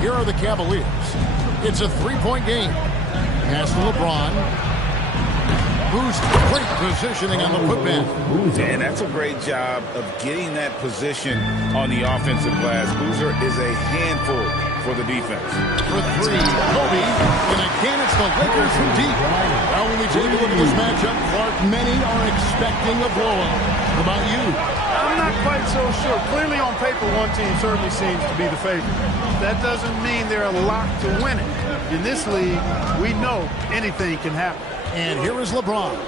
here are the Cavaliers. It's a three-point game. Pass to LeBron. Boost, great positioning on the putback. And that's a great job of getting that position on the offensive glass. Boozer is a handful for the defense. For three, Kobe. And again, it's the Lakers from deep. Now, when we take a look at this matchup, Clark, many are expecting a blowout. What about you? I'm not quite so sure. Clearly on paper, one team certainly seems to be the favorite. That doesn't mean they're a lock to win it. In this league, we know anything can happen. And here is LeBron,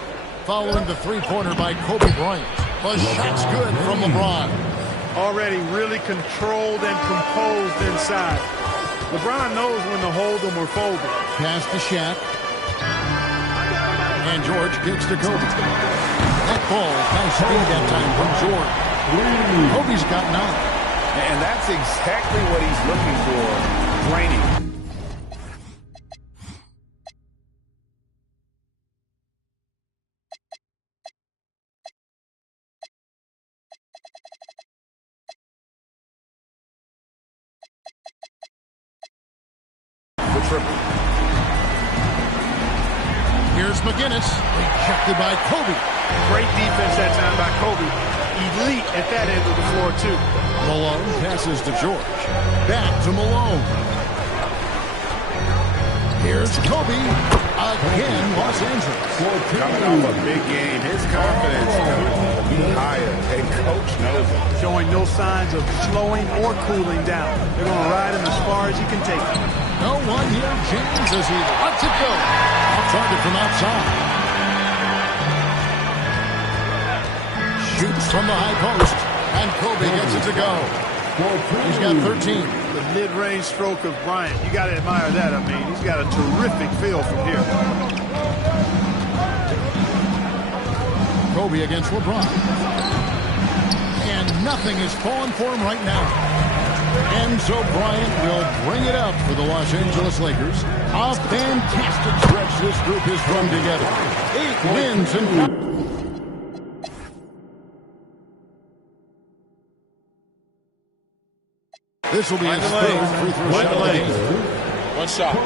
following the three-pointer by Kobe Bryant. The shot's good from LeBron. Already really controlled and composed inside. LeBron knows when to hold them or fold them. Pass to Shaq. And George kicks to Kobe. That ball, nice speed that time from George. Kobe's got 9. And that's exactly what he's looking for, draining. Here's McGinnis, rejected by Kobe. Great defense that time by Kobe. Elite at that end of the floor, too. Malone passes to George. Back to Malone. Here's Kobe. Again, Los Angeles. Coming off a big game, his confidence could be higher. And coach knows it. Showing no signs of slowing or cooling down. They're going to ride him as far as he can take him. No one here, James, as he lets it go. Off target from outside. Shoots from the high post, and Kobe gets it to go. He's got 13. The mid-range stroke of Bryant, you got to admire that. I mean, he's got a terrific feel from here. Kobe against LeBron. And nothing is falling for him right now. And so Bryant will bring it up for the Los Angeles Lakers. A fantastic stretch this group has run together. 8 wins and... This will be his third free throw shot of the game. One shot.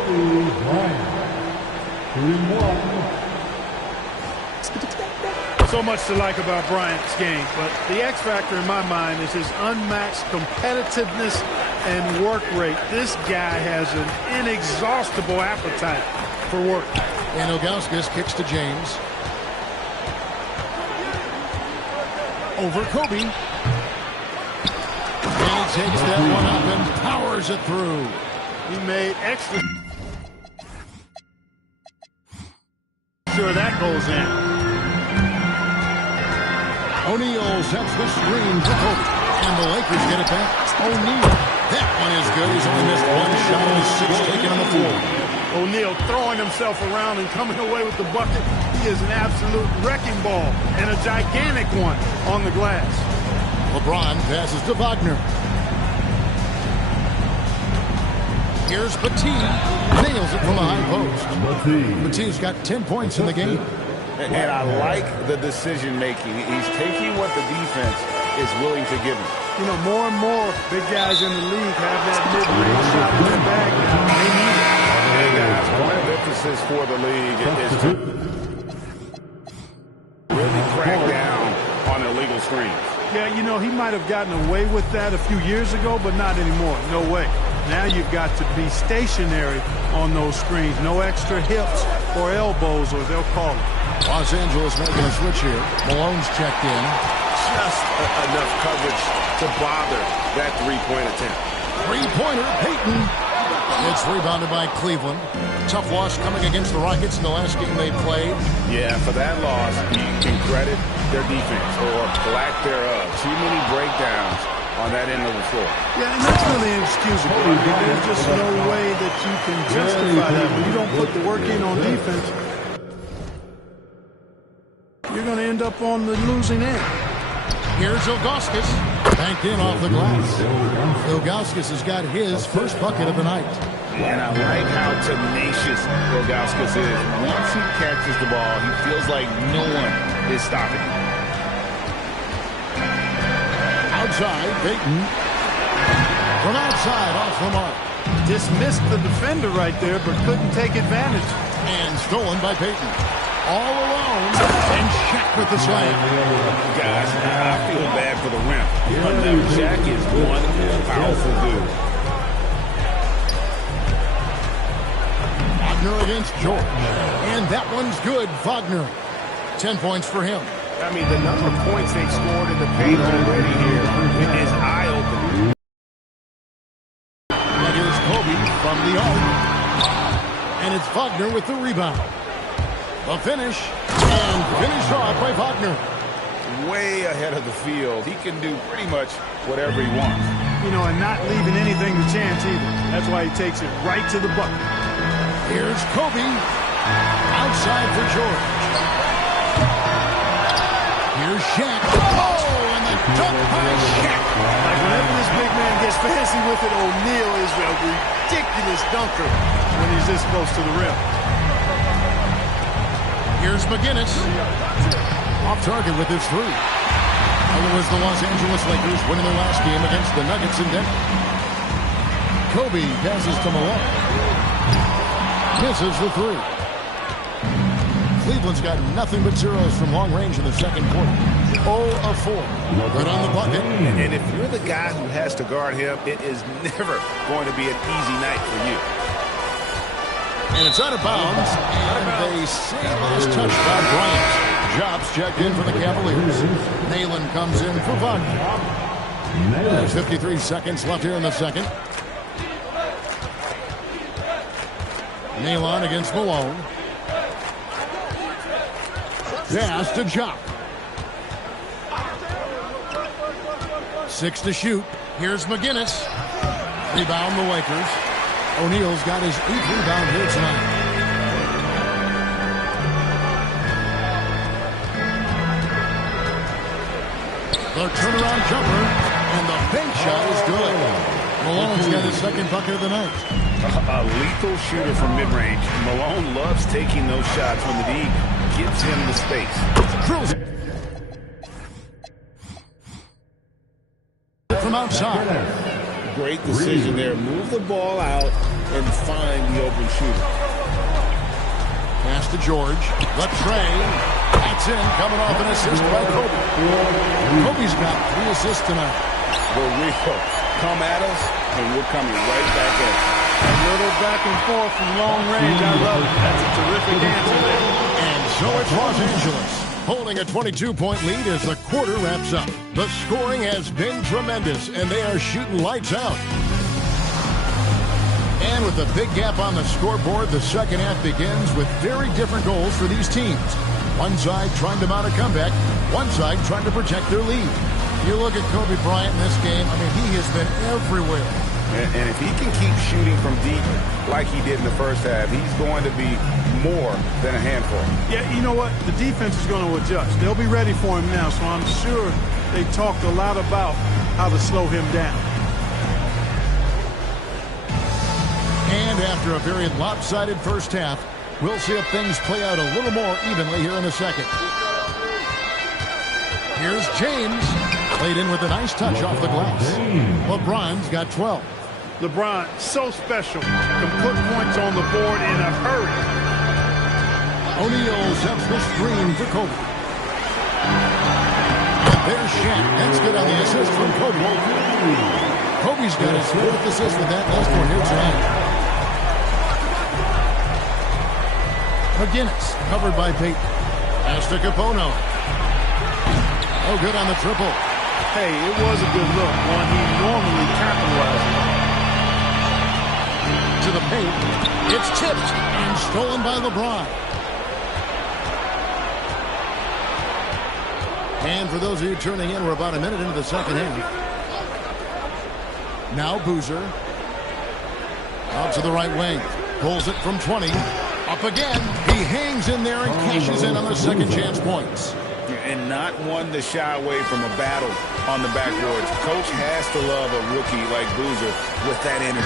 So much to like about Bryant's game, but the X factor in my mind is his unmatched competitiveness and work rate. This guy has an inexhaustible appetite for work. And Ilgauskas kicks to James. Over Kobe. And he takes that one up and powers it through. He made extra sure that goes in. O'Neal sets the screen for Kobe. And the Lakers get it back. O'Neal. That one is good. He's only missed one shot of his 6 taken on the floor. O'Neal throwing himself around and coming away with the bucket. He is an absolute wrecking ball and a gigantic one on the glass. LeBron passes to Wagner. Here's Petit. Nails it from the high post. Petit's got 10 points in the game. And I like the decision-making. He's taking what the defense is willing to give him. You know, more and more big guys in the league have that mid-range shot in their bag now. They need it. Hey, guys, point of emphasis for the league is to really crack down on illegal screens. Yeah, you know, he might have gotten away with that a few years ago, but not anymore. No way. Now you've got to be stationary on those screens. No extra hips or elbows, or they'll call it. Los Angeles making a switch here. Malone's checked in. Just enough coverage to bother that three-point attempt. Three-pointer, Payton. It's rebounded by Cleveland. Tough loss coming against the Rockets in the last game they played. Yeah, for that loss, you can credit their defense or lack thereof. Too many breakdowns on that end of the floor. Yeah, and that's really inexcusable. I mean, there's just no way that you can justify that. When you don't put the work in on defense, you're going to end up on the losing end. Here's Ilgauskas. Banked in off the glass. Ilgauskas has got his first bucket of the night. And I like how tenacious Ilgauskas is. Once he catches the ball, he feels like no one is stopping him. Outside, Payton. From outside, off the mark. dismissed the defender right there, but couldn't take advantage. And stolen by Payton. All alone, and Shaq with the slam. Guys, I feel bad for the rim. But now Shaq is one powerful dude. Wagner against George. And that one's good, Wagner. 10 points for him. I mean, the number of points they've scored in the paint already here is eye-opening. And here's Kobe from the arc. And it's Wagner with the rebound. The finish, and finished off by Wagner. Way ahead of the field. He can do pretty much whatever he wants. You know, and not leaving anything to chance either. That's why he takes it right to the bucket. Here's Kobe. Outside for George. Here's Shaq. Oh, and the dunk by Shaq. Like whenever this big man gets fancy with it, O'Neal is a ridiculous dunker when he's this close to the rim. Here's McGinnis. Off target with his three. Well, it was the Los Angeles Lakers winning their last game against the Nuggets in Denver. Kobe passes to Malone. Misses the three. Cleveland's got nothing but zeros from long range in the second quarter. 0 of 4. Right on the bucket. And if you're the guy who has to guard him, it is never going to be an easy night for you. And it's out of bounds. And they say last touch by Bryant. Jobs checked in for the Cavaliers. Nayland comes in for Wagner. There's 53 seconds left here in the second. Nayland against Malone. Pass to Jock. 6 to shoot. Here's McGinnis. Rebound the Lakers. O'Neal's got his 8th rebound here tonight. The turnaround jumper, and the bank shot is good. Malone's got his second bucket of the night. A lethal shooter from mid-range. Malone loves taking those shots when the D gives him the space. Drills it from outside. Great decision there. Move the ball out and find the open shooter. Pass to George. The tray. That's in. Coming off an assist by Kobe. Kobe's got 3 assists tonight. The real. Come at us, and we're coming right back at you. A little back and forth from long range. I love it. That's a terrific answer there. And so it's Los Angeles holding a 22-point lead as the quarter wraps up. The scoring has been tremendous, and they are shooting lights out. And with a big gap on the scoreboard, the second half begins with very different goals for these teams. One side trying to mount a comeback, one side trying to protect their lead. You look at Kobe Bryant in this game, I mean, he has been everywhere. And if he can keep shooting from deep like he did in the first half, he's going to be more than a handful. Yeah, you know what? The defense is going to adjust. They'll be ready for him now, so I'm sure they talked a lot about how to slow him down. And after a very lopsided first half, we'll see if things play out a little more evenly here in the second. Here's James. Played in with a nice touch off the glass. LeBron's got 12. LeBron, so special. Can put points on the board in a hurry. O'Neal sets the screen for Kobe. And there's Shaq. That's good on the assist from Kobe. Kobe's got his 4th assist with that last one here tonight. McGinnis, covered by Payton. Pass to Capono. Oh, good on the triple. Hey, it was a good look. One he normally capitalizes on. To the paint. It's tipped and stolen by LeBron. And for those of you tuning in, we're about a minute into the second half. Now Boozer. Out to the right wing. Pulls it from 20. Up again. He hangs in there and cashes in on the second chance points. And not one to shy away from a battle on the backboards. Coach has to love a rookie like Boozer with that energy.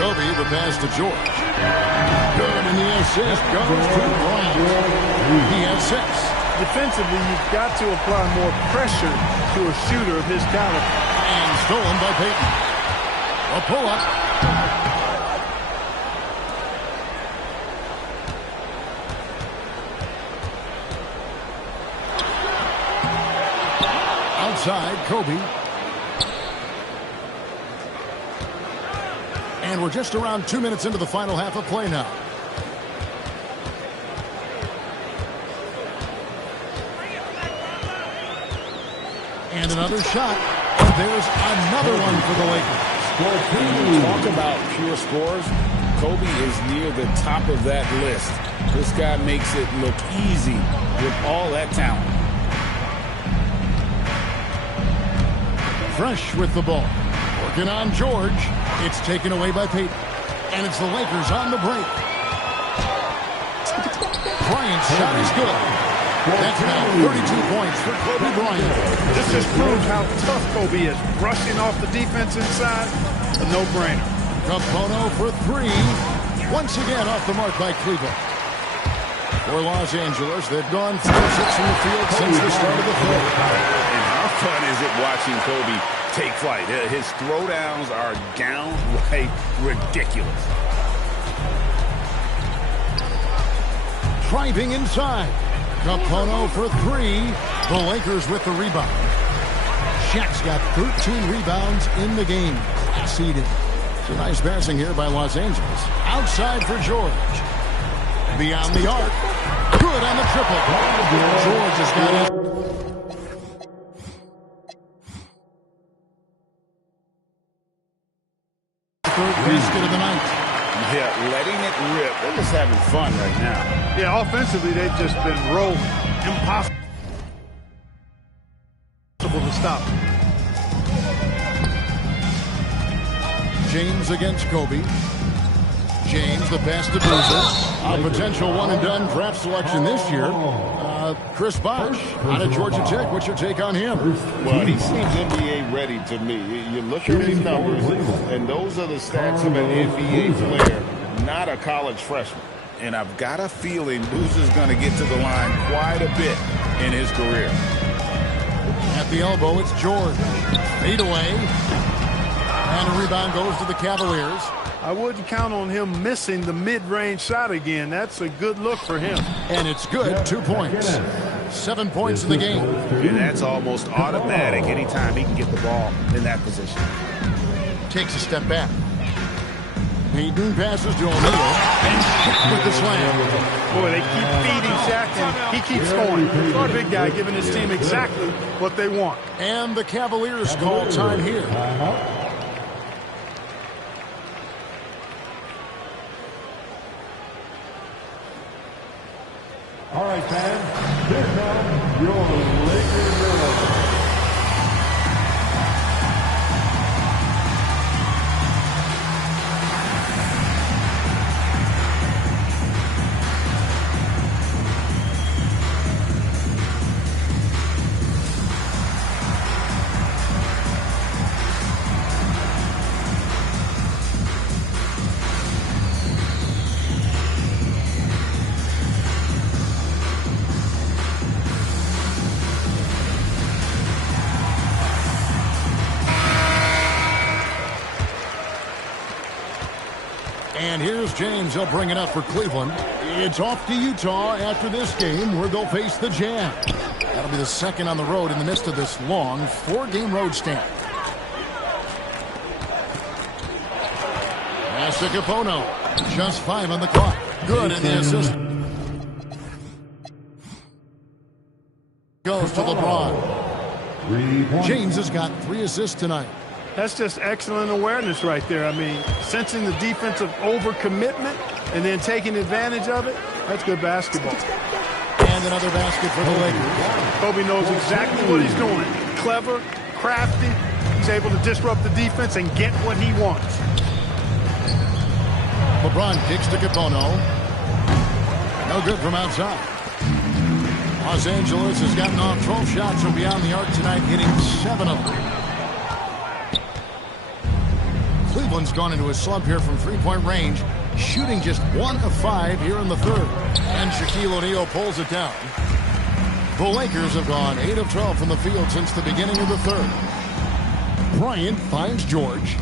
Kobe, the pass to George. Good, and the assist goes to Bryant. He has 6. Defensively, you've got to apply more pressure to a shooter of his caliber. And stolen by Payton. A pull-up. inside, Kobe. And we're just around 2 minutes into the final half of play now. And another shot. And there's another one for the Lakers. Talk about pure scores. Kobe is near the top of that list. This guy makes it look easy with all that talent. Fresh with the ball. Working on George. It's taken away by Peyton. And it's the Lakers on the break. Bryant's shot is good. That's now 32 points for Kobe Bryant. This just proves how tough Kobe is. Rushing off the defense inside, a no-brainer. Capono for three. Once again off the mark by Cleveland. For Los Angeles, they've gone 4-6 from the field since the start of the third. And how fun is it watching Kobe take flight? His throwdowns are downright ridiculous. Driving inside. Capono for three. The Lakers with the rebound. Shaq's got 13 rebounds in the game. Seeded. It's a nice passing here by Los Angeles. Outside for George. Beyond the arc. Good on the triple. George has got it. Third basket of the night. Yeah, letting it rip. They're just having fun right now. Yeah, offensively, they've just been rolling. Impossible to stop. James against Kobe. James, the pass to Boozer. A potential one-and-done draft selection this year. Chris Bosh out of Georgia Tech. What's your take on him? Well, he seems NBA ready to me. You look at his numbers, and those are the stats of an NBA player, not a college freshman. And I've got a feeling Boozer's going to get to the line quite a bit in his career. At the elbow, it's George. Fade away. And a rebound goes to the Cavaliers. I wouldn't count on him missing the mid-range shot again. That's a good look for him. And it's good. 2 points. 7 points in the game. And that's almost automatic anytime he can get the ball in that position. Takes a step back. Peyton passes to O'Neal. And Shaq with the slam. Boy, they keep feeding Shaq, and he keeps scoring. Our big guy giving his team exactly what they want. And the Cavaliers call time here. All right, fans, here comes your Lakers hero. And here's James. He'll bring it up for Cleveland. It's off to Utah after this game where they'll face the Jazz. That'll be the second on the road in the midst of this long 4-game road stand. Pass to Capono. Just 5 on the clock. Good in the assist. Goes to LeBron. James has got 3 assists tonight. That's just excellent awareness right there. I mean, sensing the defensive overcommitment and then taking advantage of it, that's good basketball. And another basket for the Lakers. Kobe knows exactly what he's doing. Clever, crafty. He's able to disrupt the defense and get what he wants. LeBron kicks to Capono. No good from outside. Los Angeles has gotten off 12 shots from beyond the arc tonight, hitting 7 of them. Cleveland's gone into a slump here from three-point range, shooting just 1 of 5 here in the third. And Shaquille O'Neal pulls it down. The Lakers have gone 8 of 12 from the field since the beginning of the third. Bryant finds George.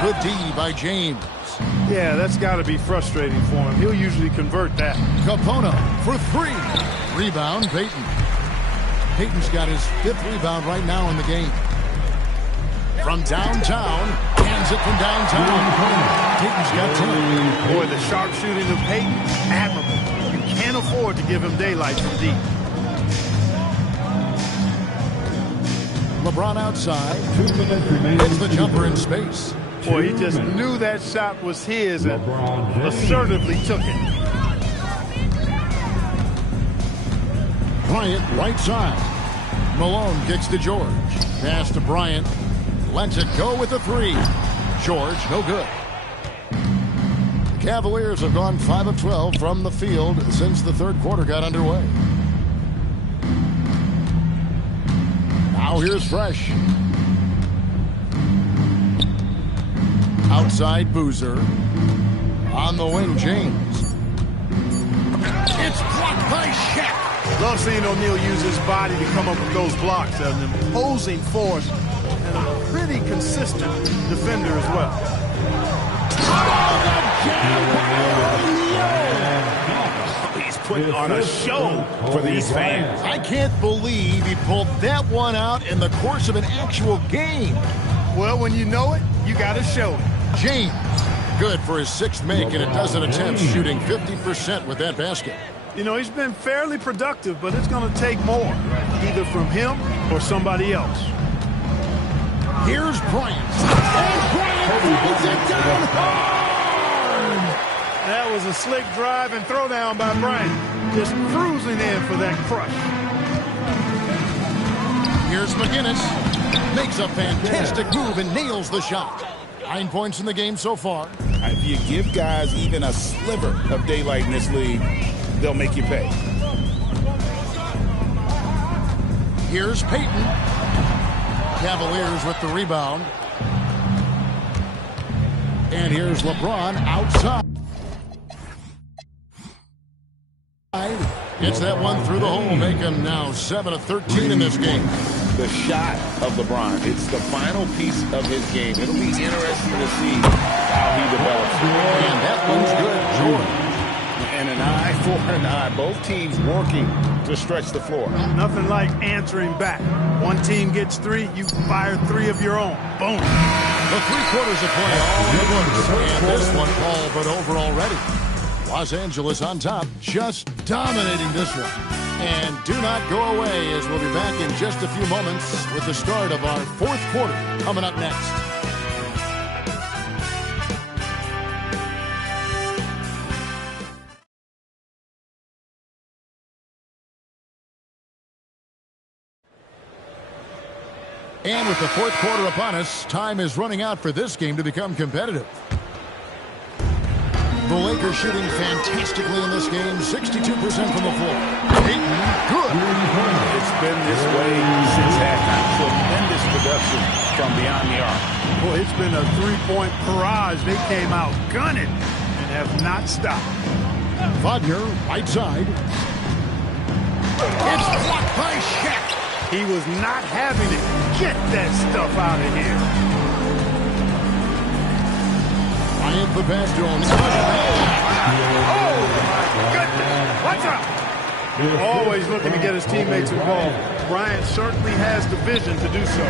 Good D by James. Yeah, that's got to be frustrating for him. He'll usually convert that. Capono for three. Rebound, Payton. Payton's got his 5th rebound right now in the game. From downtown, hands it from downtown. Payton's got 10. Boy, the sharpshooting of Payton, admirable. You can't afford to give him daylight from deep. LeBron outside. 2 minutes remaining. Hits the jumper in space. Boy, he just knew that shot was his and assertively took it. Bryant right side. Malone kicks to George. Pass to Bryant. Lets it go with the 3. George, no good. The Cavaliers have gone 5 of 12 from the field since the 3rd quarter got underway. Now here's Fresh. Outside Boozer. On the wing, James. It's blocked by Shaq. Love seeing O'Neal use his body to come up with those blocks. An imposing force and a pretty consistent defender as well. He's putting on a show for these fans. I can't believe he pulled that one out in the course of an actual game. Well, when you know it, you got to show it. James, good for his 6th make and a dozen attempts, shooting 50% with that basket. You know, he's been fairly productive, but it's going to take more, either from him or somebody else. Here's Bryant. And Bryant throws it down hard. That was a slick drive and throwdown by Bryant. Just cruising in for that crush. Here's McGinnis. Makes a fantastic move and nails the shot. 9 points in the game so far. If you give guys even a sliver of daylight in this league, they'll make you pay. Here's Payton. Cavaliers with the rebound. And here's LeBron outside. Gets that one through the hole, make him now 7 of 13 in this game. The shot of LeBron, it's the final piece of his game. It'll be interesting to see how he develops. And that one's good, Jordan. And an eye for an eye. Both teams working to stretch the floor. Nothing like answering back. One team gets 3, you fire 3 of your own. Boom. The 3 quarters of play all in the books. And this one all but over already. Los Angeles on top, just dominating this one. And do not go away, as we'll be back in just a few moments with the start of our 4th quarter coming up next. And with the 4th quarter upon us, time is running out for this game to become competitive. The Lakers shooting fantastically in this game, 62% from the floor. Payton, good. It's been this way since halftime. Tremendous production from beyond the arc. Boy, it's been a 3-point barrage. They came out gunning and have not stopped. Wagner, right side. It's blocked by Shaq. He was not having it. Get that stuff out of here. Bryant the pass to him. Oh, my goodness. What's up? Always looking to get his teammates involved. Bryant certainly has the vision to do so.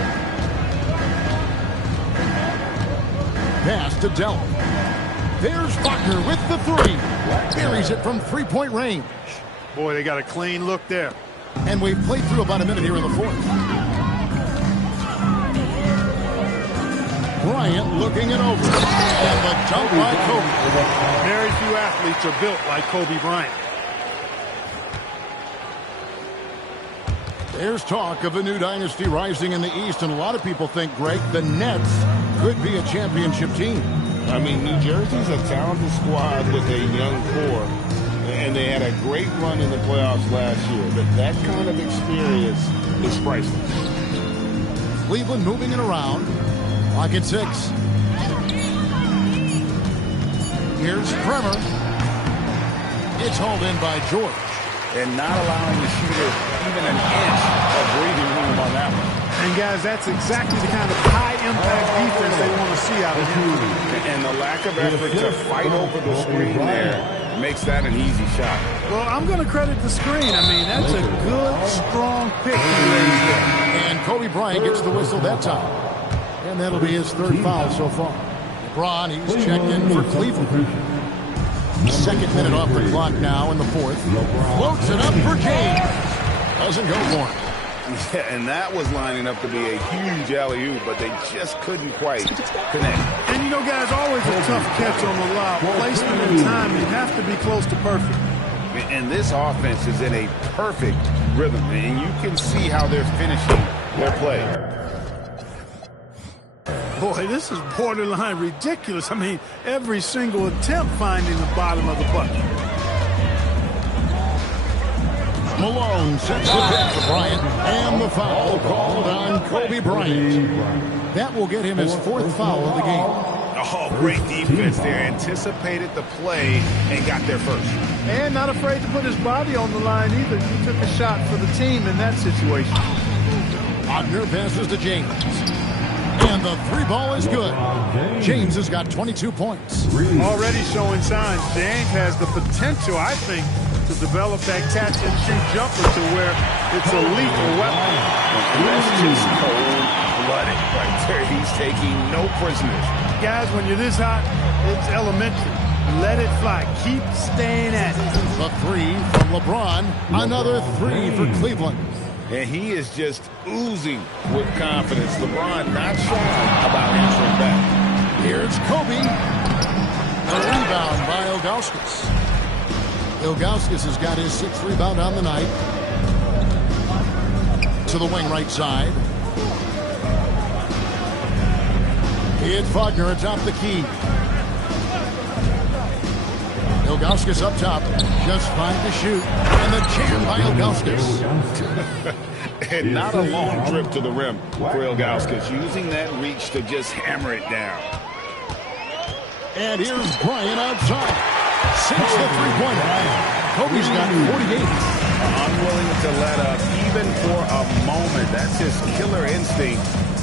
Pass to Dell. There's Wagner with the 3. Buries it from 3-point range. Boy, they got a clean look there. And we've played through about a minute here in the 4th. Bryant looking it over. And the dunk by Kobe. Very few athletes are built like Kobe Bryant. There's talk of a new dynasty rising in the East, and a lot of people think, Greg, the Nets could be a championship team. I mean, New Jersey's a talented squad with a young core, and they had a great run in the playoffs last year. But that kind of experience is priceless. Cleveland moving it around. Clock at 6. Here's Bremer. It's hauled in by George. And not allowing the shooter even an inch of breathing room on that one. And, guys, that's exactly the kind of high-impact defense they want to see out of him. And the lack of effort to fight over the screen there makes that an easy shot. Well, I'm going to credit the screen. I mean, that's a good, strong pick. And Kobe Bryant gets the whistle that time. And that'll be his third foul so far. LeBron, he's checked in for Cleveland. Second minute off the clock now in the fourth. Floats it up for James. Doesn't go for him. Yeah, and that was lining up to be a huge alley-oop, but they just couldn't quite connect. And, you know, guys, always a tough catch on the lob. Placement and timing have to be close to perfect. And this offense is in a perfect rhythm, and you can see how they're finishing their play. Boy, this is borderline ridiculous. I mean, every single attempt finding the bottom of the bucket. Malone sets the pick for Bryant, and the foul called on Kobe Bryant. That will get him his fourth foul of the game. Oh, great defense there. Anticipated the play and got there first. And not afraid to put his body on the line either. He took a shot for the team in that situation. Wagner passes to James. And the three ball is good. James has got 22 points. Already showing signs. James has the potential, I think, to develop that catch-and-shoot jumper to where it's a lethal weapon. That's just cold-blooded right there. He's taking no prisoners. Guys, when you're this hot, it's elementary. Let it fly. Keep staying at it. The three from LeBron. Another three for Cleveland. And he is just oozing with confidence. LeBron not shy about answering back. Here's Kobe. A rebound by Ilgauskas. Ilgauskas has got his sixth rebound on the night. To the wing right side. It's Wagner atop the key. Ilgauskas up top. Just 5 to shoot. And the jam by Ilgauskas. And not a long trip to the rim for Ilgauskas. Using that reach to just hammer it down. And here's Bryant outside. Sinks the three-pointer. Kobe's got 48. Unwilling to let up even for a moment. That's his killer instinct.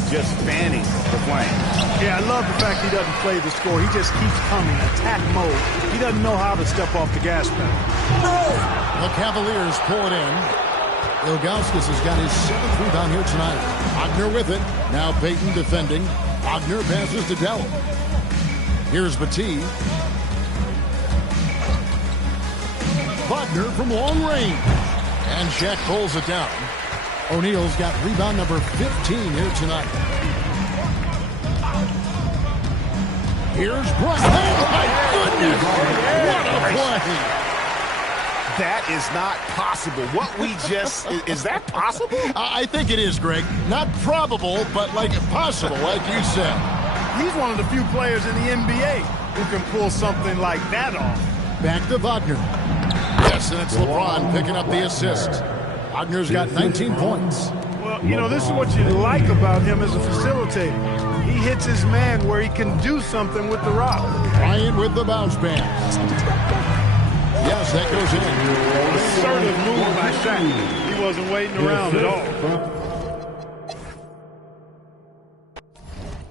Just fanning the flame. Yeah, I love the fact he doesn't play the score. He just keeps coming, attack mode. He doesn't know how to step off the gas pedal. The Cavaliers pull it in. Ilgauskas has got his 7th rebound here tonight. Wagner with it. Now Payton defending. Wagner passes to Dell. Here's Batiste. Wagner from long range. And Shaq pulls it down. O'Neal's got rebound number 15 here tonight. Here's Bryant. Oh, my goodness. What a play. That is not possible. What we just... is that possible? I think it is, Greg. Not probable, but like possible, like you said. He's one of the few players in the NBA who can pull something like that off. Back to Wagner. Yes, and it's LeBron picking up the assist. Wagner's got 19 points. Well, you know, this is what you like about him as a facilitator. He hits his man where he can do something with the rock. Bryant with the bounce pass. Yes, that goes in. Assertive move by Shaq. He wasn't waiting around at all.